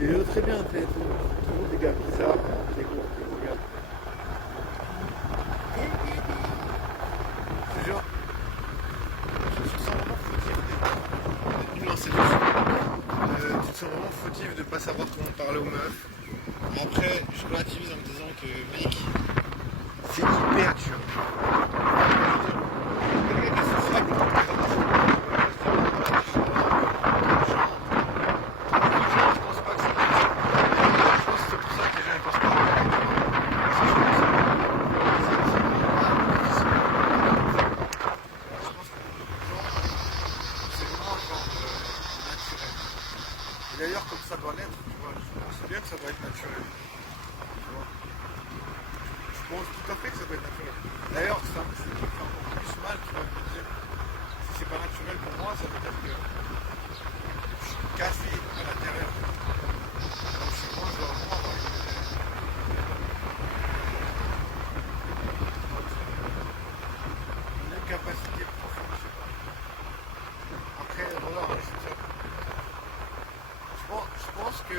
Et eux, très bien, toujours des gars bizarres, des gars. Je te jure, je me sens vraiment fautif d'être nul en séduction. Tu te sens vraiment fautif de pas savoir comment parler aux meufs. Après, je relativise en me disant que, mec, c'est hyper dur. Quelqu'un qui est sociable, d'ailleurs, comme ça doit l'être, tu vois, je pense bien que ça doit être naturel. Tu vois. Je pense tout à fait que ça doit être naturel. D'ailleurs, ça me fait encore plus mal, tu vois, de me dire, si c'est pas naturel pour moi, ça veut dire que je suis cassé à l'intérieur. Donc, je pense que je dois vraiment avoir une incapacité profonde, je sais pas. Après, voilà, je veux dire, je pense que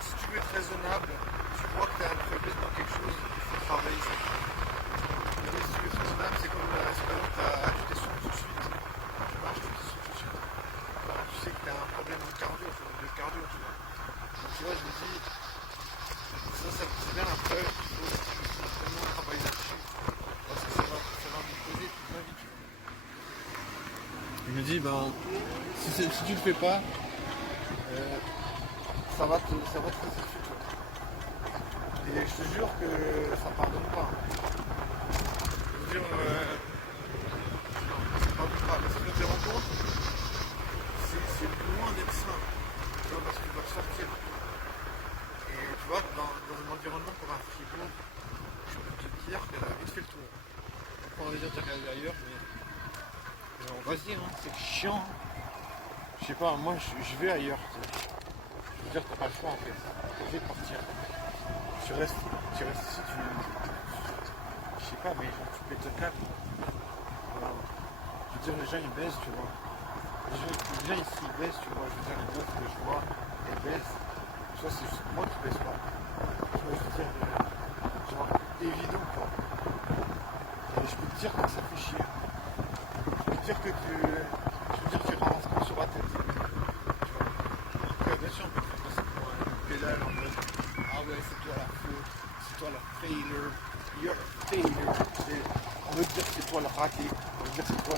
si tu veux être raisonnable, tu vois que tu as un faiblesse dans quelque chose, il faut travailler ça. Mais si tu veux être raisonnable, c'est comme par exemple, tu as acheté son tout de suite. Tu vas acheter son tout de suite. Alors, tu sais que tu as un problème de cardio, tu vois. Donc tu vois, je me dis, ça c'est bien la preuve qu'il faut vraiment travailler là-dessus. Parce que ça va me poser toute ma vie, tu vois. Je me dis, ben, si tu le fais pas, ça va te faire dessus, tu vois. Et je te jure que ça pardonne pas. Je veux dire, ça pardonne pas. Parce que tes rencontres, c'est loin d'être simple. Tu vois, parce que tu dois sortir. Et tu vois, dans un environnement comme un fribourg, je peux te dire qu'elle a vite fait le tour. Après, on va dire que t'as qu'à aller ailleurs, mais on va se dire, hein, c'est chiant. Je sais pas, moi je vais ailleurs. Tu sais. Je veux dire, t'as pas le choix en fait. T'es obligé de partir. Tu restes ici, je sais pas, mais genre, tu pètes un câble. Voilà. Je veux dire, les gens ils baissent, tu vois. Les gens ici ils baissent, tu vois. Je veux dire, les meufs que je vois, elles baissent. Soit c'est juste moi qui baisse pas. Tu vois, je veux dire, genre, évident quoi. Et je peux te dire que ça fait chier. Je peux te dire que tu ramasses pas sur la tête. Tu vois. Après, bien sûr, on peut te faire passer pour une pédale en mode ah ouais, c'est toi la faute, c'est toi la failure, you're a failure. On veut dire que c'est toi le raté, on veut dire que c'est toi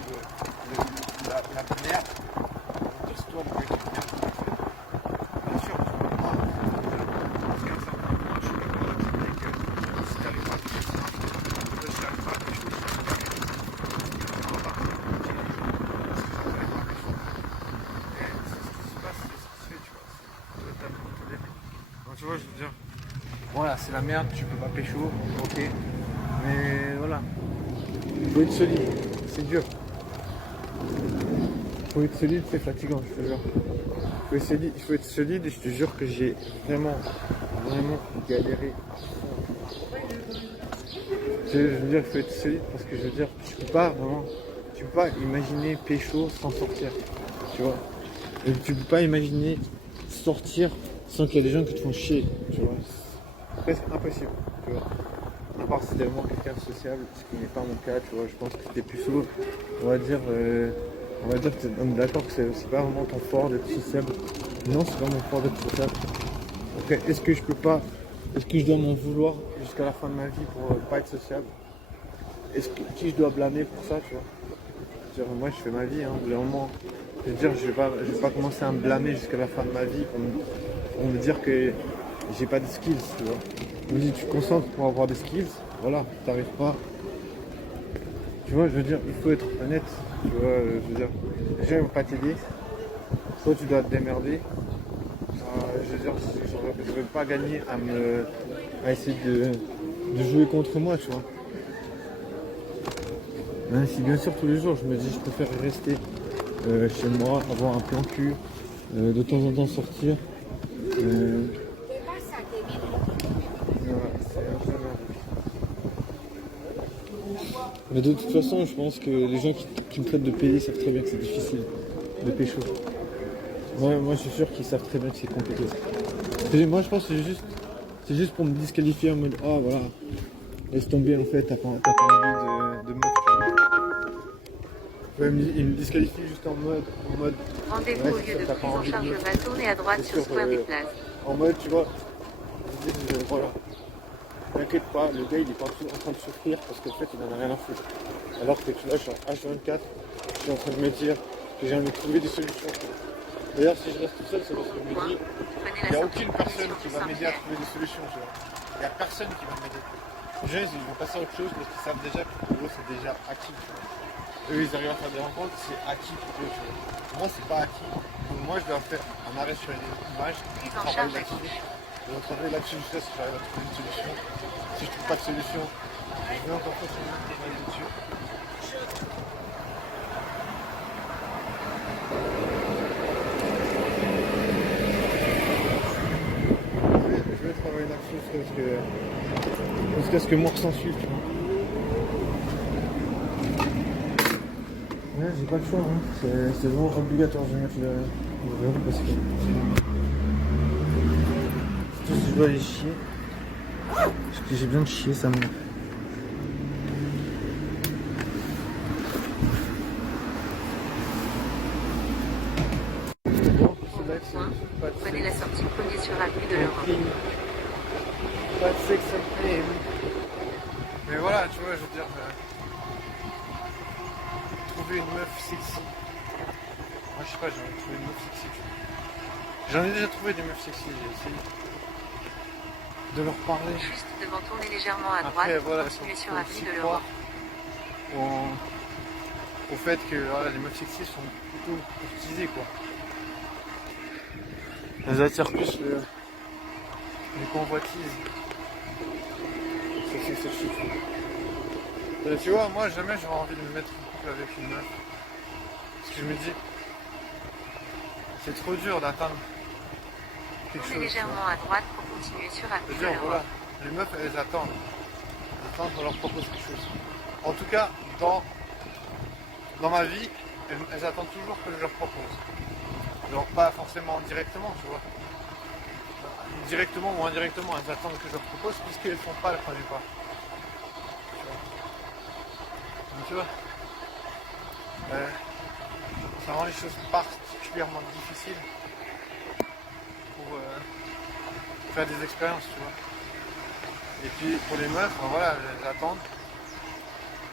la merde, on veut dire que c'est toi le mec qui merde. Bien sûr, tu vois, moi, parce qu'à un certain moment, je suis d'accord avec que si t'arrives pas à faire ça, si t'arrives pas à quelque chose, on va pas continuer. Parce que ça t'arrive pas à quelque chose. Et c'est ce qui se passe, c'est ce qui se fait, tu vois. C'est totalement tout début. Donc tu vois, je veux dire. Voilà, c'est la merde, tu peux pas pécho, ok. Mais voilà, il faut être solide, c'est dur. Il faut être solide, c'est fatigant, je te jure. Il faut être solide et je te jure que j'ai vraiment galéré. Je veux dire, il faut être solide parce que je veux dire, tu peux pas imaginer pécho sans sortir, tu vois. Et tu peux pas imaginer sortir sans qu'il y ait des gens qui te font chier, tu vois. C'est presque impossible, tu vois. À part si t'es vraiment quelqu'un de sociable, ce qui n'est pas mon cas, tu vois, je pense que t'es plus sourd. On va dire que on est d'accord que c'est pas vraiment ton fort d'être sociable. Non, c'est pas mon fort d'être sociable. Après, est-ce que je dois m'en vouloir jusqu'à la fin de ma vie pour pas être sociable? Qui je dois blâmer pour ça, tu vois? Je veux dire, moi je fais ma vie, hein, au bout d'un moment. Je veux dire, je vais pas commencer à me blâmer jusqu'à la fin de ma vie pour me dire que j'ai pas de skills, tu vois. Je me dis, tu te concentres pour avoir des skills, voilà, t'arrives pas. Tu vois, je veux dire, il faut être honnête, tu vois, je veux dire, les gens ils vont pas t'aider, soit tu dois te démerder. Je veux dire, je veux pas gagner à essayer de jouer contre moi, tu vois. Même si bien sûr tous les jours je me dis je préfère rester chez moi, avoir un plan cul, de temps en temps sortir. Voilà, c'est un peu merdique. Mais de toute façon, je pense que les gens qui me traitent de PD savent très bien que c'est difficile de pécho. Moi je suis sûr qu'ils savent très bien que c'est compliqué. Moi je pense que c'est juste pour me disqualifier en mode oh voilà, laisse tomber en fait, t'as pas envie de meuf. Ouais, ils me disqualifient juste en mode Rendez-vous ouais, au lieu de t'as pas prise en envie de charge meuf. va tourner à droite C'est sur sûr, Square des Places. en mode tu vois, ils disent voilà, t'inquiète pas, le gars il est pas en train de souffrir parce qu'en fait il en a rien à foutre. Alors que tu vois, je suis en H24, je suis en train de me dire que j'ai envie de trouver des solutions. D'ailleurs, si je reste tout seul, c'est parce que je me dis, il n'y a aucune personne qui va m'aider à trouver des solutions. Tu vois. Il n'y a personne qui va m'aider. Les gens, ils vont passer à autre chose parce qu'ils savent déjà que pour eux, c'est déjà acquis. Tu vois. Eux, ils arrivent à faire des rencontres, c'est acquis pour eux. Tu vois. Moi, c'est pas acquis. Donc, moi, je dois faire un arrêt sur une image, travailler là-dessus. Je vais travailler là-dessus jusqu'à ce que j'arrive à trouver une solution. Si je trouve pas de solution, je vais encore continuer à travailler dessus. Je vais travailler là-dessus jusqu'à ce que moi s'en suive, tu vois. Ouais, j'ai pas le choix, hein. C'est vraiment obligatoire de mettre le verrou parce que surtout si je dois aller chier. Parce que j'ai besoin de chier, ça me. Prenez la sortie premier sur avenue de l'Europe. Pas de sexe après. Mais voilà, tu vois, je veux dire, trouver une meuf sexy. Moi, je sais pas, j'ai envie de trouver une meuf sexy. J'en ai déjà trouvé des meufs sexy, j'ai essayé de leur parler. Juste devant, tournez légèrement à droite. Après, voilà, continuez sur avenue de l'Europe. Au fait que voilà, les meufs sexy sont plutôt courtisées, quoi. Elles attirent plus les convoitises. C'est chic. Et tu vois, moi jamais j'aurais envie de me mettre en couple avec une meuf. Parce que je me dis, c'est trop dur d'atteindre quelque chose. Tournez légèrement à droite pour continuer sur avenue de C'est-à-dire, voilà, l'Europe. les meufs elles attendent. Elles attendent qu'on leur propose quelque chose. En tout cas, dans ma vie, elles attendent toujours que je leur propose. Genre pas forcément directement, tu vois. Directement ou indirectement, elles attendent que je leur propose puisqu'elles ne font pas le premier pas. Tu vois, ça rend les choses particulièrement difficiles pour faire des expériences, tu vois. Et puis pour les meufs, ben voilà, elles attendent.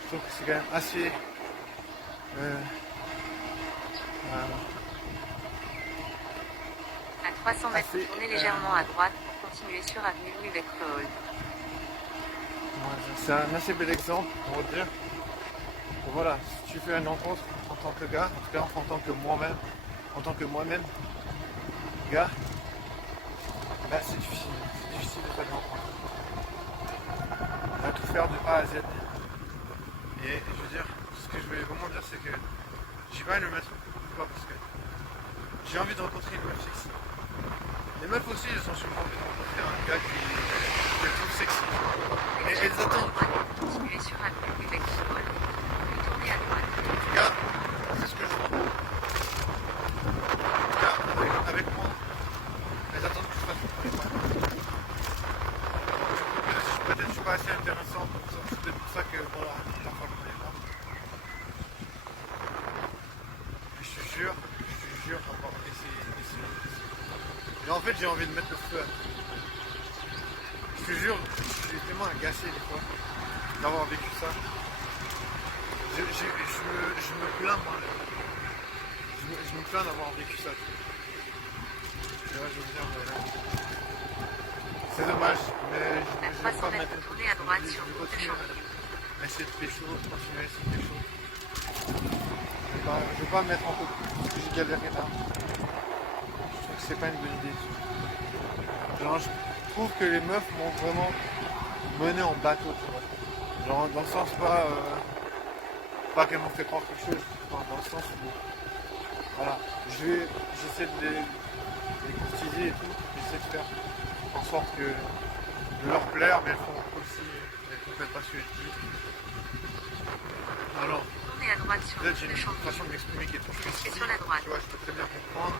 Je trouve que c'est quand même assez À 300 mètres, tournez légèrement à droite pour continuer sur avenue Louis Becquerel. c'est un assez bel exemple pour dire que voilà, si tu fais une rencontre en tant que gars, en tout cas en tant que moi-même, gars, bah, c'est difficile de faire une rencontre. On va tout faire de A à Z. Et je veux dire, ce que je voulais vraiment dire, c'est que j'ai pas à le mettre pourquoi parce que j'ai envie de rencontrer une meuf sexy. Les meufs aussi, elles ont sûrement envie de rencontrer un gars qui les trouve sexy. Et elles attendent. Continuez sur avenue Louis Becquerel. Puis tournez à droite. En tout cas, c'est ce que je vois. En tout cas, avec moi, elles attendent que je fasse le premier pas. Peut-être que je suis pas assez intéressant pour ça. C'est peut-être pour ça que voilà, je vais faire le premier pas. Mais je te jure avoir essayé. Et en fait, j'ai envie de mettre le feu à tout. Je te jure, je suis tellement agacé des fois d'avoir vécu ça. Je me plains, moi. Je me plains d'avoir vécu ça. Tu vois, je veux dire, c'est dommage, mais je À vais pas 300 mettre. mètres, tournez à droite sur Je vais route de continuer Chantilly. à essayer de pécho, continuer à essayer de pécho. Je vais pas me mettre en couple, parce que j'ai galéré là. Je trouve que c'est pas une bonne idée. Genre, je trouve que les meufs m'ont vraiment mené en bateau, tu vois. Genre, dans le sens pas qu'elles m'ont fait croire quelque chose, enfin, dans le sens où, voilà, j'essaie de les courtiser et tout, j'essaie de faire en sorte de leur plaire, mais elles font aussi, elles ne comprennent pas ce que je dis. Alors, Tournez à droite sur peut-être route j'ai de une Chantilly. façon de m'exprimer qui est trop Restez spécifique, sur la droite. tu vois, je peux très bien comprendre.